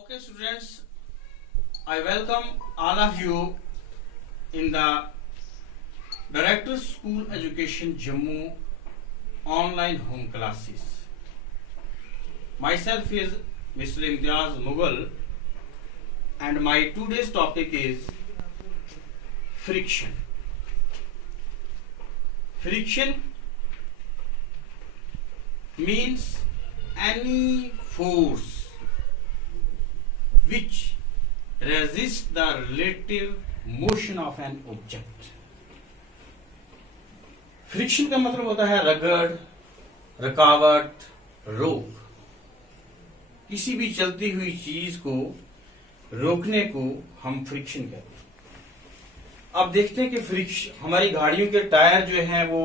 Okay, students, I welcome all of you in the Director's School Education Jammu online home classes. Myself is Mr. Imtiaz Mughal, and my today's topic is friction. Friction means any force which resists the relative motion of an object. Friction का मतलब होता है रगड़, रुकावट, रोक। किसी भी चलती हुई चीज को रोकने को हम फ्रिक्शन कहते हैं। अब देखते हैं कि फ्रिक्शन हमारी गाड़ियों के टायर जो हैं वो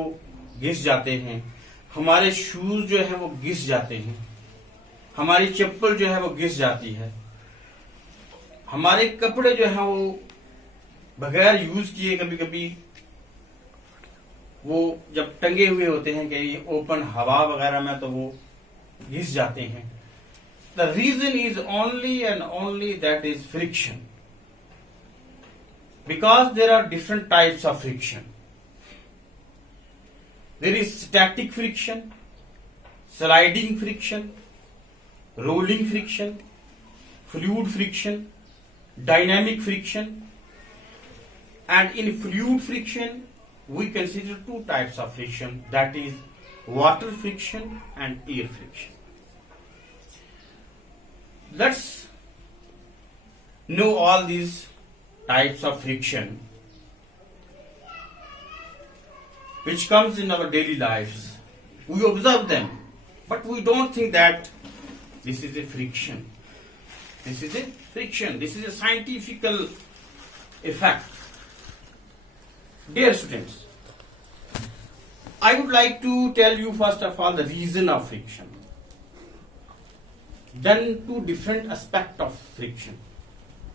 घिस जाते हैं, हमारे शूज जो है वो घिस जाते हैं, हमारी चप्पल जो है वो घिस जाती है, हमारे कपड़े जो हैं वो बगैर यूज किए कभी कभी वो जब टंगे हुए होते हैं कि ओपन हवा वगैरह में तो वो घिस जाते हैं। The reason is only and only that is friction, because there are different types of friction. There is static friction, sliding friction, rolling friction, fluid friction, dynamic friction, and in fluid friction we consider two types of friction, that is water friction and air friction. Let's know all these types of friction which comes in our daily lives. We observe them, but we don't think that this is a friction. This is a friction. This is a scientific effect. Dear students, I would like to tell you first of all the reason of friction. Then two different aspects of friction.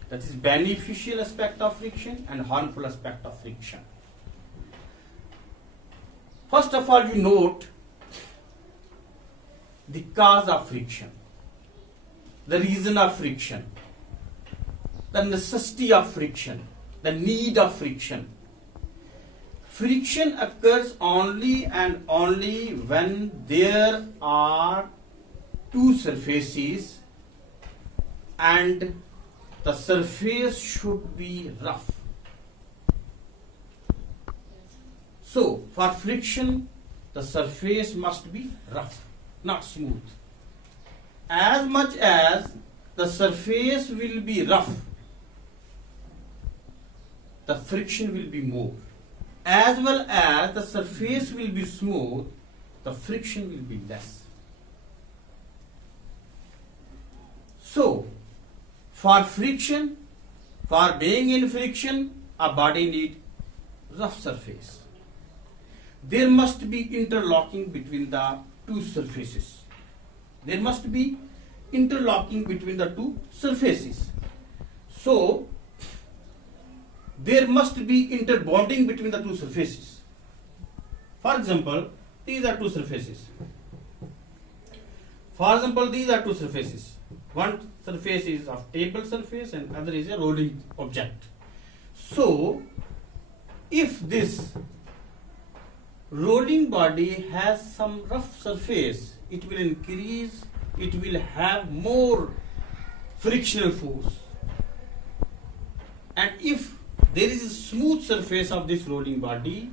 That is beneficial aspect of friction and harmful aspect of friction. First of all, you note the cause of friction, the reason of friction, the necessity of friction, the need of friction. Friction occurs only and only when there are two surfaces and the surface should be rough. So, for friction, the surface must be rough, not smooth. As much as the surface will be rough, the friction will be more. As well as the surface will be smooth, the friction will be less. So, for friction, for being in friction, a body needs rough surface. There must be interlocking between the two surfaces. There must be interlocking between the two surfaces. So, there must be interbonding between the two surfaces. For example, these are two surfaces. For example, these are two surfaces. One surface is of table surface and other is a rolling object. So, if this rolling body has some rough surface, it will increase, it will have more frictional force. And if there is a smooth surface of this rolling body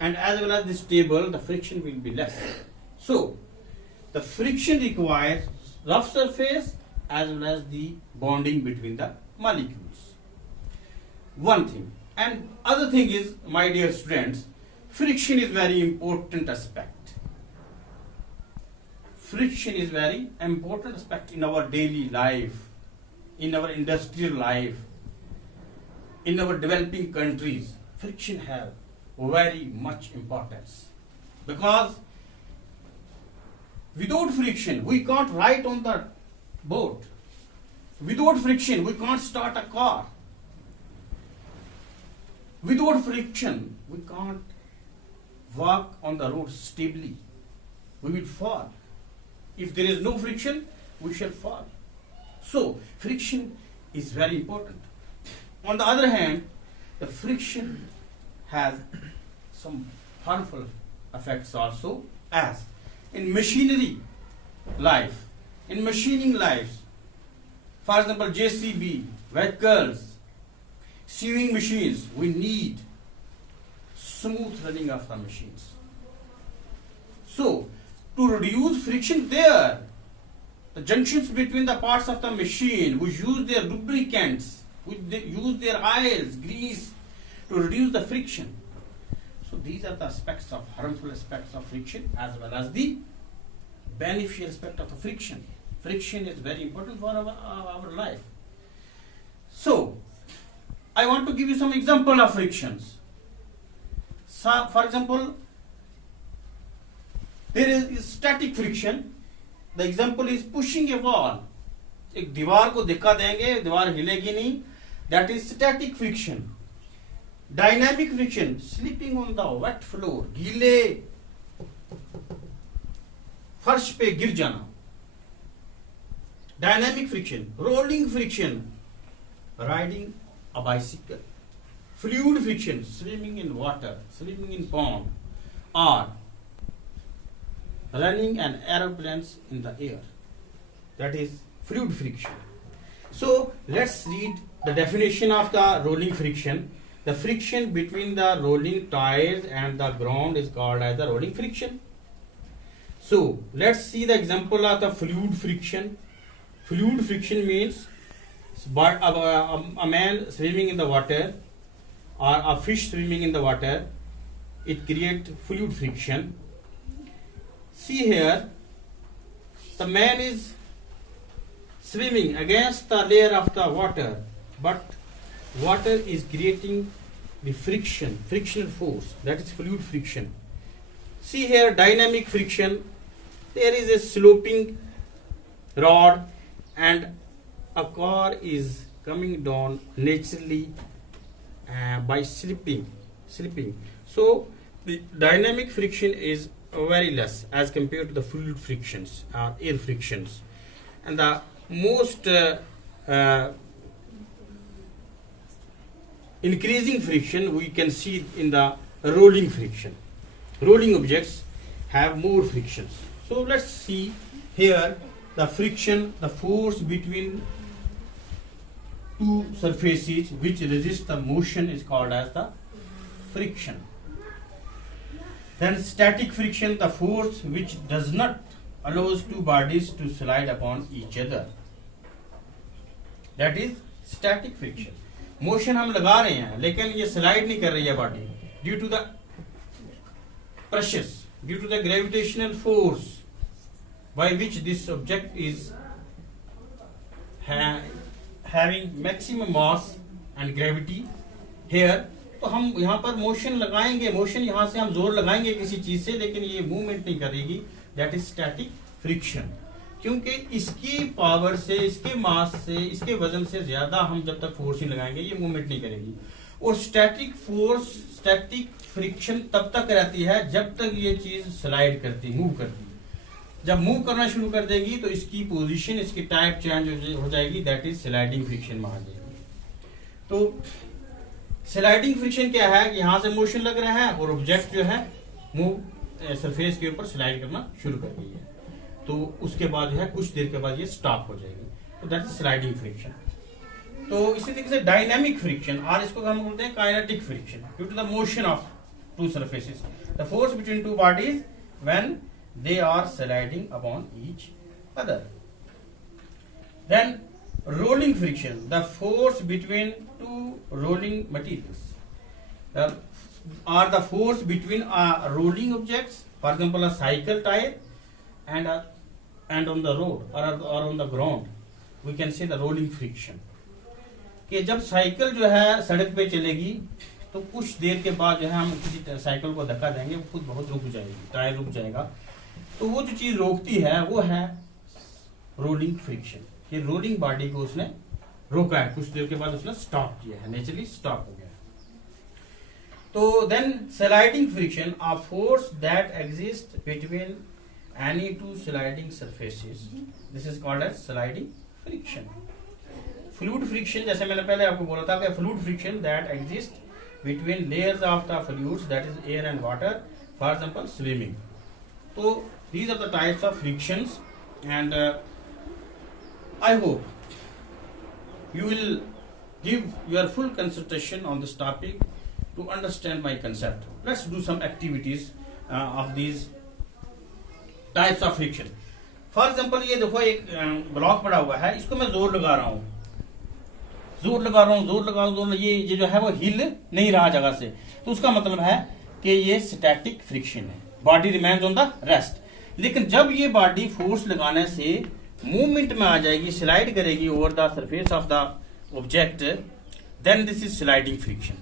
and as well as this table, the friction will be less. So, the friction requires rough surface as well as the bonding between the molecules. One thing. And other thing is, my dear students, friction is very important aspect. Friction is very important aspect in our daily life, in our industrial life, in our developing countries. Friction have very much importance, because without friction we can't ride on the boat. Without friction we can't start a car. Without friction we can't walk on the road stably. We will fall. If there is no friction, we shall fall. So friction is very important. On the other hand, the friction has some harmful effects also, as in machinery life, in machining lives. For example, JCB, vehicles, sewing machines, we need smooth running of the machines. So, to reduce friction there, the junctions between the parts of the machine, we use their lubricants, we use their oils, grease to reduce the friction. So, these are the aspects of harmful aspects of friction as well as the beneficial aspect of the friction. Friction is very important for our life. So, I want to give you some example of frictions. So, for example, there is static friction. The example is pushing a wall. एक दीवार को धक्का देंगे, दीवार हिलेगी नहीं. That is static friction. Dynamic friction, slipping on the wet floor, गीले फर्श पे गिर जाना. Dynamic friction, rolling friction, riding a bicycle. Fluid friction, swimming in water, swimming in pond, or running an aeroplane in the air. That is fluid friction. So let's read the definition of the rolling friction. The friction between the rolling tires and the ground is called as the rolling friction. So let's see the example of the fluid friction. Fluid friction means a man swimming in the water or a fish swimming in the water. It creates fluid friction. See here, the man is swimming against the layer of the water, but water is creating the frictional force, that is fluid friction. See here, dynamic friction, there is a sloping rod and a car is coming down naturally by slipping. So the dynamic friction is very less as compared to the fluid frictions or air frictions, and the most increasing friction we can see in the rolling friction. Rolling objects have more frictions. So let's see here the friction, the force between two surfaces which resist the motion is called as the friction. Then static friction, the force which does not allows two bodies to slide upon each other. That is static friction. Motion हम लगा रहे हैं लेकिन ये slide नहीं कर रही है body due to the pressures, due to the gravitational force by which this object is having maximum mass and gravity here. तो हम यहाँ पर मोशन लगाएंगे, मोशन यहाँ से हम जोर लगाएंगे किसी चीज से, लेकिन ये मूवमेंट नहीं करेगी. That is static friction. क्योंकि इसकी पावर से, इसके मास से, इसके वजन से ज्यादा हम जब तक फोर्स नहीं लगाएंगे ये मूवमेंट नहीं करेगी. और स्टैटिक फोर्स, स्टैटिक फ्रिक्शन तब तक रहती है जब तक ये चीज स्लाइड करती, मूव करती. जब मूव करना शुरू कर देगी तो इसकी पोजीशन, इसकी टाइप चेंज हो जाएगी. दैट इज स्लाइडिंग फ्रिक्शन माना जाएगी. तो स्लाइडिंग फ्रिक्शन क्या है कि यहां से मोशन लग रहा है और ऑब्जेक्ट जो है मूव सरफेस के ऊपर स्लाइड करना शुरू कर गई है, तो उसके बाद जो है कुछ देर के बाद ये स्टॉप हो जाएगी. तो दैट इज स्लाइडिंग फ्रिक्शन. तो इसी तरीके से डायनामिक फ्रिक्शन, और इसको हम बोलते हैं kinetic friction, due to the motion of two surfaces, the force between two bodies when they are sliding upon each other. Then rolling friction, the force between two rolling materials, or the force between rolling objects, for example a cycle tire and on the road or on the ground, we can say the rolling friction. कि जब साइकिल जो है सड़क पे चलेगी तो कुछ देर के बाद जो है हम किसी साइकिल को धक्का देंगे, वो खुद बहुत रुक जाएगी, टायर रुक जाएगा. तो वो जो चीज रोकती है वो है रोलिंग फ्रिक्शन. ये रोलिंग बॉडी को उसने रोका है, कुछ देर के बाद उसने स्टॉप किया है, नेचुरली स्टॉप हो गया. तो then sliding friction, a force that exist between any two sliding surfaces, this is called as sliding friction. Fluid friction, जैसे मैंने पहले आपको बोला था कि fluid friction that exist between layers of the fluids that is air and water, for example swimming. तो these are the types of frictions, and I hope you will give your full concentration on this topic to understand my concept. Let's do some activities of these types of friction. For example, ये देखो एक ब्लॉक पड़ा हुआ है, इसको मैं जोर लगा रहा हूँ, ये जो है वो हिल नहीं रहा जगह से, तो उसका मतलब है कि ये स्टैटिक फ्रिक्शन है, body remains on the rest. लेकिन जब ये बॉडी फोर्स लगाने से मूवमेंट में आ जाएगी, स्लाइड करेगी over the surface of the object, then this is sliding friction.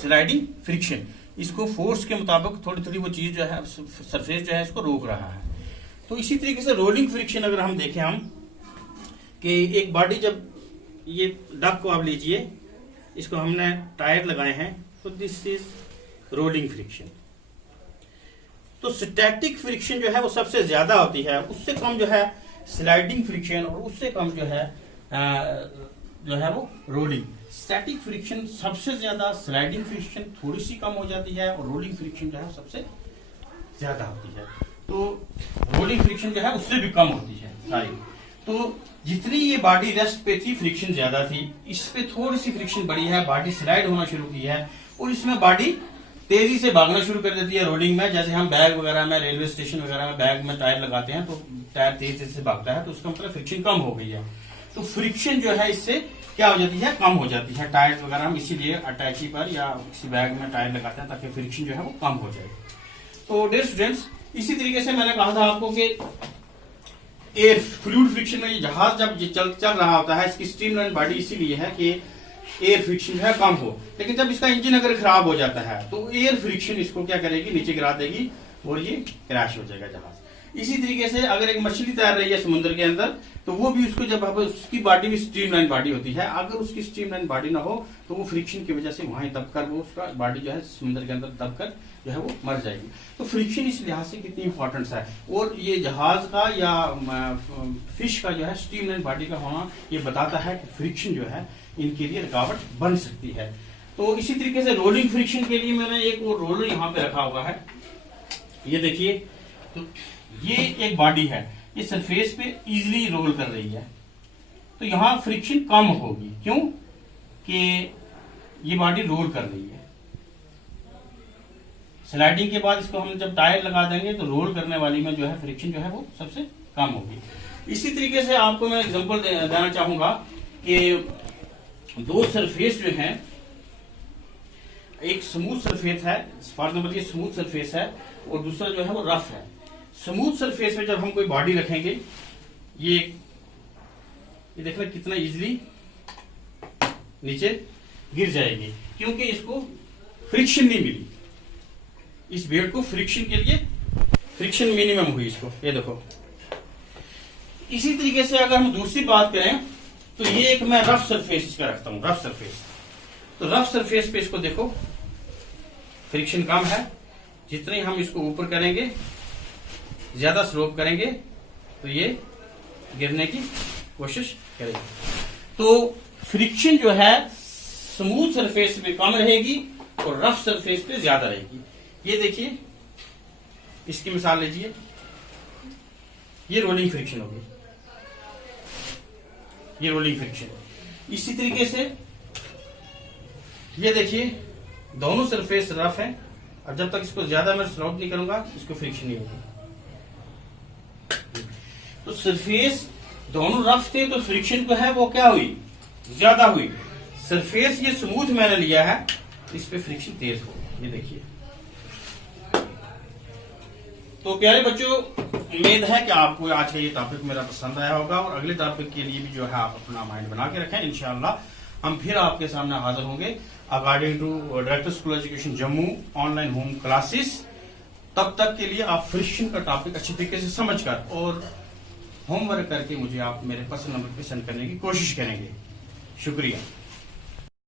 Sliding friction, इसको फोर्स के मुताबिक थोड़ी थोड़ी वो चीज जो है सरफेस जो है इसको रोक रहा है। तो इसी तरीके से रोलिंग फ्रिक्शन अगर हम देखें हम कि एक बॉडी, जब ये डक को आप लीजिए, इसको हमने टायर लगाए हैं, तो दिस इज रोलिंग फ्रिक्शन। तो स्टैटिक फ्रिक्शन जो है वो सबसे ज्यादा होती है, उससे कम जो है स्लाइडिंग फ्रिक्शन, और उससे कम जो है वो रोलिंग। स्टैटिक फ्रिक्शन सबसे ज्यादा, स्लाइडिंग फ्रिक्शन थोड़ी सी कम हो जाती है, और रोलिंग फ्रिक्शन जो है सबसे ज्यादा होती है। तो रोलिंग फ्रिक्शन जो है उससे भी कम होती है सारी। तो जितनी ये बॉडी रेस्ट पे थी फ्रिक्शन ज्यादा थी, इस पे थोड़ी सी फ्रिक्शन बढ़ी है, बॉडी स्लाइड होना शुरू की है, और इसमें बॉडी तेजी से भागना शुरू कर देती है रोलिंग में। जैसे हम बैग वगैरह में, रेलवे स्टेशन वगैरह में बैग में टायर लगाते हैं, तो टायर तेजी से भागता है, तो उसका मतलब फ्रिक्शन कम हो गई है। तो फ्रिक्शन जो है इससे क्या हो जाती है, कम हो जाती है। टायर वगैरह हम इसीलिए अटैची पर या किसी बैग में टायर लगाते हैं ताकि फ्रिक्शन जो है वो कम हो जाए। तो डियर स्टूडेंट्स, इसी तरीके से मैंने कहा था आपको कि एयर फ्लूइड फ्रिक्शन में, ये जहाज जब ये चल रहा होता है, इसकी स्ट्रीमलाइन बॉडी इसीलिए है कि एयर फ्रिक्शन है कम हो। लेकिन जब इसका इंजन अगर खराब हो जाता है तो एयर फ्रिक्शन इसको क्या करेगी, नीचे गिरा देगी, और ये क्रैश हो जाएगा जहाज। इसी तरीके से अगर एक मछली तैर रही है समुद्र के अंदर, तो वो भी उसको, जब उसकी बॉडी भी स्ट्रीमलाइन बॉडी होती है, अगर उसकी स्ट्रीमलाइन बॉडी ना हो तो वो फ्रिक्शन की वजह से वहां दबकर वो उसका बॉडी जो है समुद्र के अंदर दबकर जो है वो मर जाएगी। तो फ्रिक्शन इस लिहाज से कितनी इंपॉर्टेंस है, और ये जहाज का या फिश का जो है स्ट्रीमलाइन बॉडी का होना ये बताता है कि फ्रिक्शन जो है इनके लिए रुकावट बन सकती है। तो इसी तरीके से रोलिंग फ्रिक्शन के लिए मैंने एक और रोलर यहाँ पे रखा हुआ है, ये देखिए। तो ये एक बॉडी है, ये सरफेस पे इजीली रोल कर रही है, तो यहाँ फ्रिक्शन कम होगी, क्यों कि ये बॉडी रोल कर रही है। स्लाइडिंग के बाद इसको हम जब टायर लगा देंगे तो रोल करने वाली में जो है फ्रिक्शन जो है वो सबसे कम होगी। इसी तरीके से आपको मैं एग्जांपल देना चाहूंगा कि दो सरफेस जो हैं, एक स्मूथ सरफेस है, फॉर एग्जांपल ये स्मूथ सरफेस है, और दूसरा जो है वो रफ है। स्मूथ सरफेस में जब हम कोई बॉडी रखेंगे, ये देखना कितना इजीली नीचे गिर जाएगी, क्योंकि इसको फ्रिक्शन नहीं मिली। इस बेड को फ्रिक्शन के लिए फ्रिक्शन मिनिमम हुई इसको, ये देखो। इसी तरीके से अगर हम दूसरी बात करें तो ये एक मैं रफ सरफेस इसका रखता हूं, रफ सरफेस। तो रफ सरफेस पे इसको देखो फ्रिक्शन कम है, जितने हम इसको ऊपर करेंगे, ज्यादा स्लोप करेंगे, तो ये गिरने की कोशिश करेगी। तो फ्रिक्शन जो है स्मूथ सरफेस पे कम रहेगी और रफ सरफेस पे ज्यादा रहेगी। ये देखिए, इसकी मिसाल लीजिए, ये रोलिंग फ्रिक्शन होगी, ये रोलिंग फ्रिक्शन। इसी तरीके से ये देखिए, दोनों सरफेस रफ है, और जब तक इसको ज्यादा मैं स्लोप नहीं करूंगा इसको फ्रिक्शन नहीं होगी। तो सरफेस दोनों रफ थे तो फ्रिक्शन जो है वो क्या हुई, ज्यादा हुई। सरफेस ये स्मूथ मैंने लिया है, इस पे फ्रिक्शन तेज हो, ये देखिए। तो प्यारे बच्चों, उम्मीद है कि आपको आज का ये टॉपिक मेरा पसंद आया होगा, और अगले टॉपिक के लिए भी जो है आप अपना माइंड बना के रखें। इंशाअल्लाह हम फिर आपके सामने हाजिर होंगे according to director school education Jammu online home classes. तब तक के लिए आप फ्रिक्शन का टॉपिक अच्छी तरीके से समझकर और होमवर्क करके मुझे आप मेरे पर्सनल नंबर पे सेंड करने की कोशिश करेंगे। शुक्रिया।